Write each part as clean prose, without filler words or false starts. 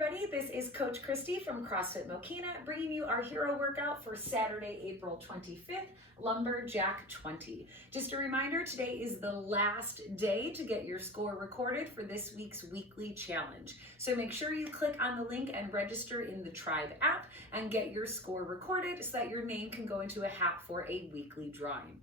everybody, this is Coach Christy from CrossFit Mokina bringing you our hero workout for Saturday, April 25th, Lumberjack 20. Just a reminder, today is the last day to get your score recorded for this week's weekly challenge. So make sure you click on the link and register in the Tribe app and get your score recorded so that your name can go into a hat for a weekly drawing.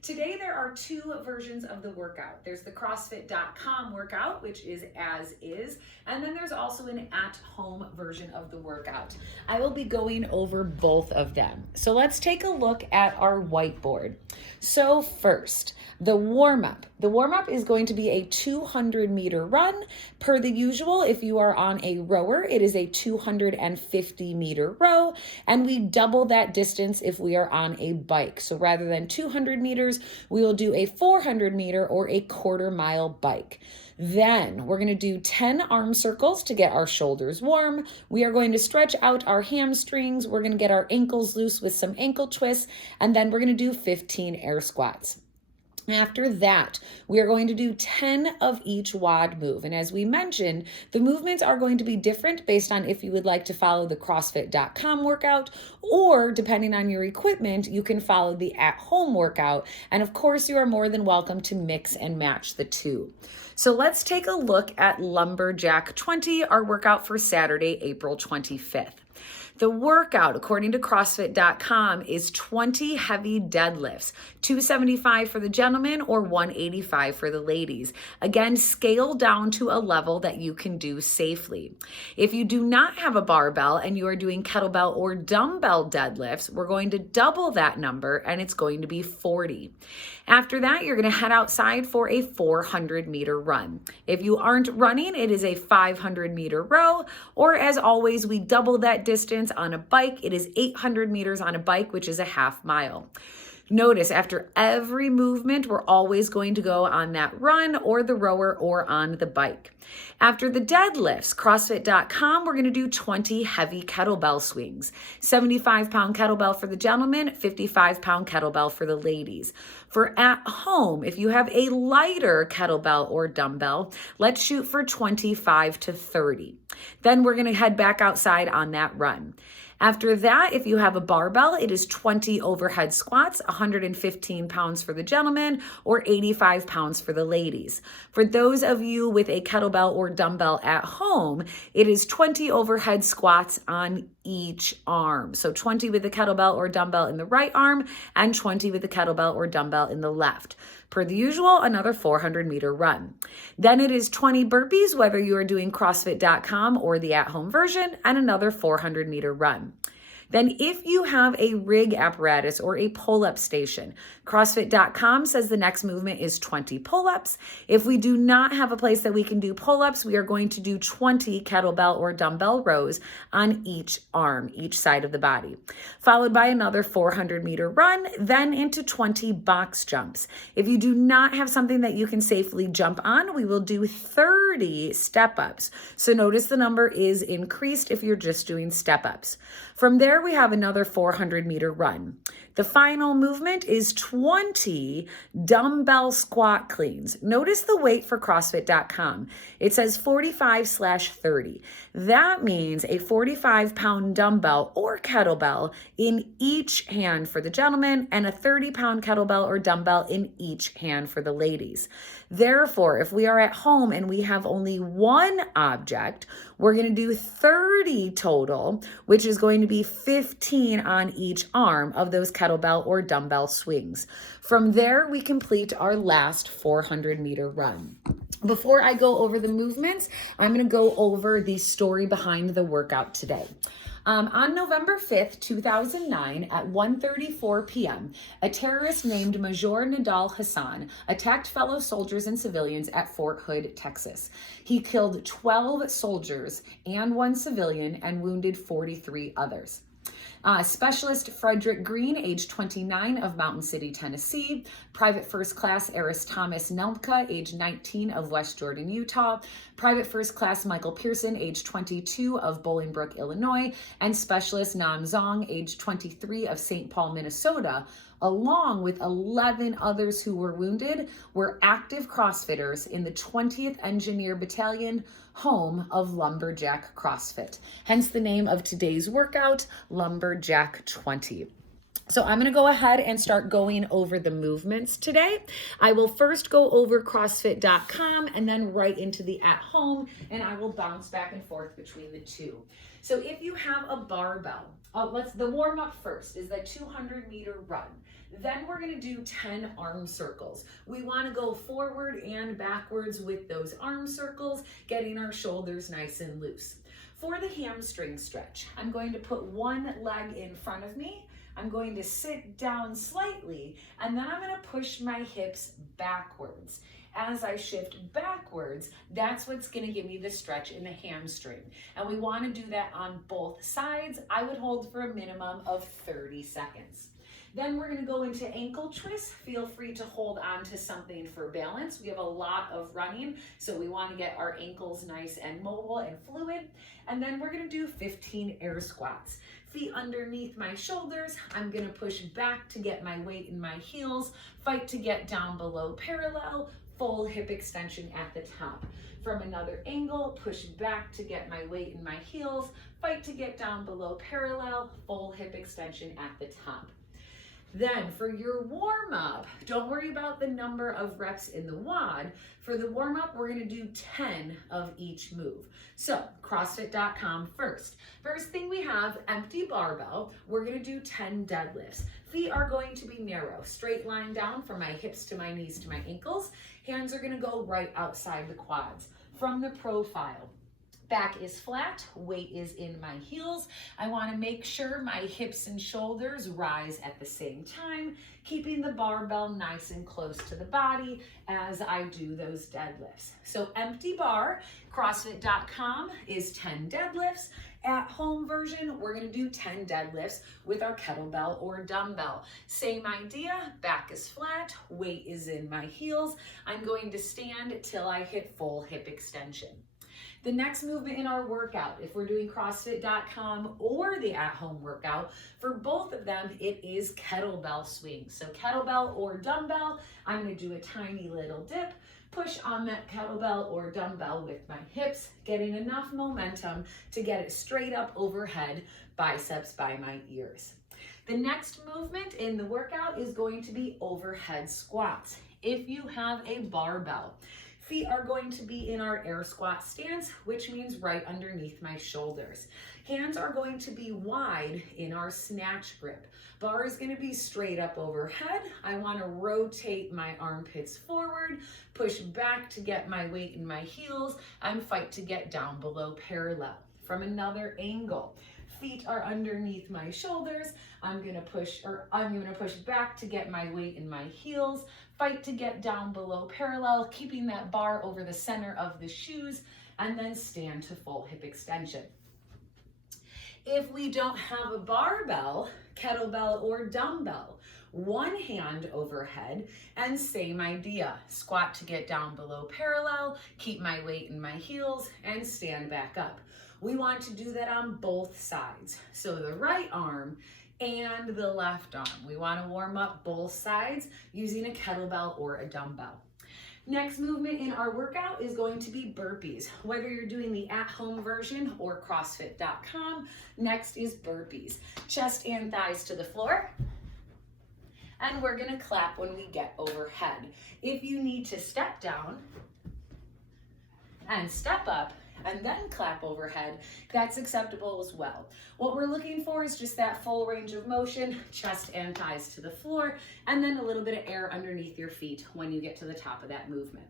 Today there are two versions of the workout. There's the CrossFit.com workout, which is as is, and then there's also an at-home version of the workout. I will be going over both of them. So let's take a look at our whiteboard. So first, the warm-up. The warm-up is going to be a 200-meter run. Per the usual, if you are on a rower, it is a 250-meter row, and we double that distance if we are on a bike. So rather than 200 meters, we will do a 400-meter or a quarter-mile bike. Then we're going to do 10 arm circles to get our shoulders warm. We are going to stretch out our hamstrings. We're going to get our ankles loose with some ankle twists, and then we're going to do 15 air squats. After that, we are going to do 10 of each WOD move. And as we mentioned, the movements are going to be different based on if you would like to follow the CrossFit.com workout, or depending on your equipment, you can follow the at-home workout. And of course, you are more than welcome to mix and match the two. So let's take a look at Lumberjack 20, our workout for Saturday, April 25th. The workout, according to CrossFit.com, is 20 heavy deadlifts, 275 for the gentlemen or 185 for the ladies. Again, scale down to a level that you can do safely. If you do not have a barbell and you are doing kettlebell or dumbbell deadlifts, we're going to double that number and it's going to be 40. After that, you're going to head outside for a 400-meter run. If you aren't running, it is a 500-meter row, or as always, we double that distance on a bike. It is 800 meters on a bike, which is a half mile. Notice after every movement, we're always going to go on that run or the rower or on the bike. After the deadlifts, CrossFit.com, we're going to do 20 heavy kettlebell swings. 75-pound kettlebell for the gentlemen, 55-pound kettlebell for the ladies. For at home, if you have a lighter kettlebell or dumbbell, let's shoot for 25 to 30. Then we're going to head back outside on that run. After that, if you have a barbell, it is 20 overhead squats, 115 pounds for the gentlemen or 85 pounds for the ladies. For those of you with a kettlebell or dumbbell at home, it is 20 overhead squats on each arm. So 20 with the kettlebell or dumbbell in the right arm and 20 with the kettlebell or dumbbell in the left. Per the usual, another 400-meter run. Then it is 20 burpees, whether you are doing CrossFit.com or the at-home version, and another 400-meter run. Then if you have a rig apparatus or a pull-up station, CrossFit.com says the next movement is 20 pull-ups. If we do not have a place that we can do pull-ups, we are going to do 20 kettlebell or dumbbell rows on each arm, each side of the body, followed by another 400-meter run, then into 20 box jumps. If you do not have something that you can safely jump on, we will do 30 step-ups. So notice the number is increased if you're just doing step-ups. From there, we have another 400-meter run. The final movement is 20 dumbbell squat cleans. Notice the weight for CrossFit.com. It says 45/30. That means a 45-pound dumbbell or kettlebell in each hand for the gentlemen and a 30-pound kettlebell or dumbbell in each hand for the ladies. Therefore, if we are at home and we have only one object, we're going to do 30 total, which is going to be 15 on each arm of those kettlebell or dumbbell swings. From there, we complete our last 400-meter run. Before I go over the movements, I'm going to go over the story behind the workout today. On November 5th, 2009, at 1:34 p.m., a terrorist named Major Nadal Hassan attacked fellow soldiers and civilians at Fort Hood, Texas. He killed 12 soldiers and 1 civilian and wounded 43 others. Specialist Frederick Green, age 29, of Mountain City, Tennessee. Private First Class Eris Thomas Nelmka, age 19, of West Jordan, Utah. Private First Class Michael Pearson, age 22, of Bolingbrook, Illinois. And Specialist Nam Zong, age 23, of St. Paul, Minnesota, along with 11 others who were wounded, were active CrossFitters in the 20th Engineer Battalion, home of Lumberjack CrossFit. Hence the name of today's workout, Lumberjack 20. So I'm going to go ahead and start going over the movements today. I will first go over CrossFit.com and then right into the at home, and I will bounce back and forth between the two. So if you have a barbell, the warm up first is the 200-meter run. Then we're going to do 10 arm circles. We want to go forward and backwards with those arm circles, getting our shoulders nice and loose. For the hamstring stretch, I'm going to put one leg in front of me. I'm going to sit down slightly, and then I'm going to push my hips backwards. As I shift backwards, that's what's going to give me the stretch in the hamstring. And we want to do that on both sides. I would hold for a minimum of 30 seconds. Then we're going to go into ankle twists. Feel free to hold on to something for balance. We have a lot of running, so we want to get our ankles nice and mobile and fluid. And then we're going to do 15 air squats. Feet underneath my shoulders. I'm going to push back to get my weight in my heels. Fight to get down below parallel. Full hip extension at the top. From another angle, push back to get my weight in my heels. Fight to get down below parallel. Full hip extension at the top. Then for your warm up, don't worry about the number of reps in the WOD. For the warm up, we're going to do 10 of each move. So CrossFit.com first. First thing we have, empty barbell. We're going to do 10 deadlifts. Feet are going to be narrow, straight line down from my hips to my knees to my ankles. Hands are going to go right outside the quads. From the profile, back is flat, weight is in my heels. I want to make sure my hips and shoulders rise at the same time, keeping the barbell nice and close to the body as I do those deadlifts. So empty bar, CrossFit.com is 10 deadlifts. At home version, we're going to do 10 deadlifts with our kettlebell or dumbbell. Same idea, back is flat, weight is in my heels. I'm going to stand till I hit full hip extension. The next movement in our workout, if we're doing CrossFit.com or the at-home workout, for both of them, it is kettlebell swings. So kettlebell or dumbbell, I'm going to do a tiny little dip, push on that kettlebell or dumbbell with my hips, getting enough momentum to get it straight up overhead, biceps by my ears. The next movement in the workout is going to be overhead squats. If you have a barbell, feet are going to be in our air squat stance, which means right underneath my shoulders. Hands are going to be wide in our snatch grip. Bar is going to be straight up overhead. I want to rotate my armpits forward, push back to get my weight in my heels, and fight to get down below parallel. From another angle, feet are underneath my shoulders. I'm going to push back to get my weight in my heels, fight to get down below parallel, keeping that bar over the center of the shoes, and then stand to full hip extension. If we don't have a barbell, kettlebell, or dumbbell, one hand overhead, and same idea. Squat to get down below parallel, keep my weight in my heels, and stand back up. We want to do that on both sides. So the right arm and the left arm. We want to warm up both sides using a kettlebell or a dumbbell. Next movement in our workout is going to be burpees. Whether you're doing the at-home version or CrossFit.com, next is burpees. Chest and thighs to the floor. And we're going to clap when we get overhead. If you need to step down and step up, and then clap overhead, that's acceptable as well. What we're looking for is just that full range of motion, chest and thighs to the floor, and then a little bit of air underneath your feet when you get to the top of that movement.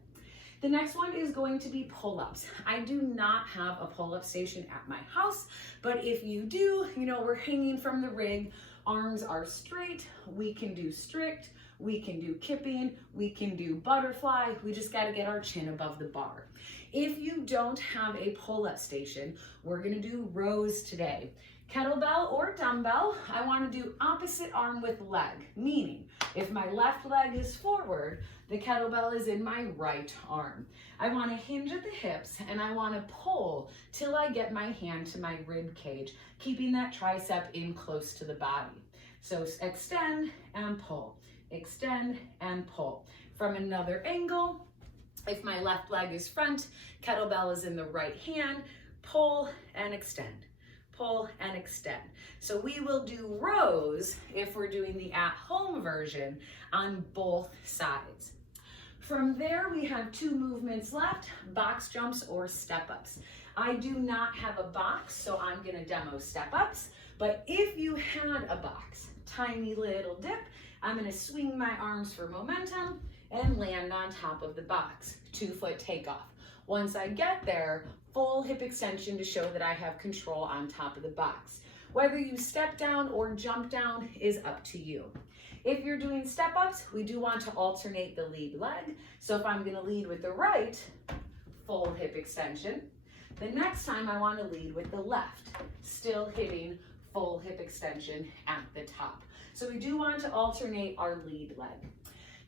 The next one is going to be pull-ups. I do not have a pull-up station at my house, but if you do, we're hanging from the rig, arms are straight, we can do strict, we can do kipping, we can do butterfly, we just gotta get our chin above the bar. If you don't have a pull-up station, we're gonna do rows today. Kettlebell or dumbbell, I wanna do opposite arm with leg, meaning if my left leg is forward, the kettlebell is in my right arm. I wanna hinge at the hips and I wanna pull till I get my hand to my rib cage, keeping that tricep in close to the body. So extend and pull, extend and pull. From another angle, If my left leg is front, kettlebell is in the right hand, pull and extend. Pull and extend. So we will do rows if we're doing the at-home version on both sides. From there, we have 2 movements left, box jumps or step-ups. I do not have a box, so I'm gonna demo step-ups, but if you had a box, tiny little dip, I'm gonna swing my arms for momentum and land on top of the box, 2-foot takeoff. Once I get there, full hip extension to show that I have control on top of the box. Whether you step down or jump down is up to you. If you're doing step-ups, we do want to alternate the lead leg. So if I'm gonna lead with the right, full hip extension. The next time I wanna lead with the left, still hitting full hip extension at the top. So we do want to alternate our lead leg.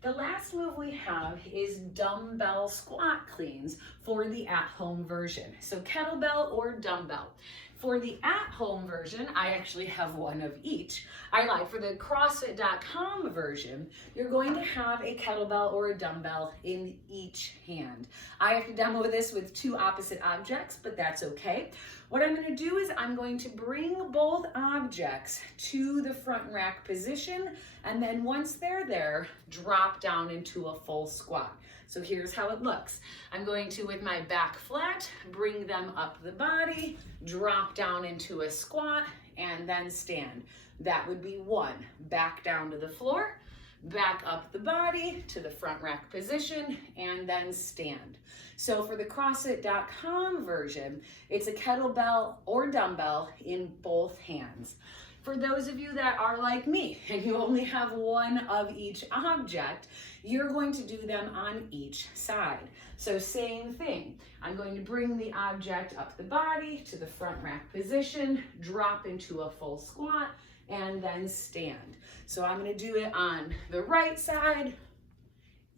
The last move we have is dumbbell squat cleans for the at-home version. So kettlebell or dumbbell. For the at-home version, I actually have one of each. I lied. For the CrossFit.com version, you're going to have a kettlebell or a dumbbell in each hand. I have to demo this with 2 opposite objects, but that's okay. What I'm going to do is I'm going to bring both objects to the front rack position, and then once they're there, drop down into a full squat. So here's how it looks. I'm going to, with my back flat, bring them up the body, drop down into a squat, and then stand. That would be 1. Back down to the floor, back up the body to the front rack position, and then stand. So for the CrossFit.com version, it's a kettlebell or dumbbell in both hands. For those of you that are like me and you only have one of each object, you're going to do them on each side. So same thing. I'm going to bring the object up the body to the front rack position, drop into a full squat, and then stand. So I'm going to do it on the right side,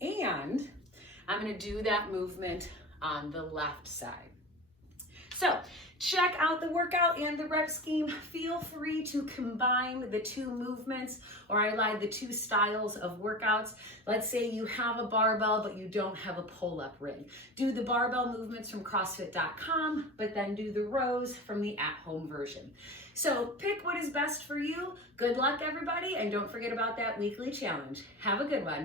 and I'm going to do that movement on the left side. So check out the workout and the rep scheme. Feel free to combine the 2 movements, or I lied, the 2 styles of workouts. Let's say you have a barbell, but you don't have a pull-up rig. Do the barbell movements from CrossFit.com, but then do the rows from the at-home version. So pick what is best for you. Good luck, everybody, and don't forget about that weekly challenge. Have a good one.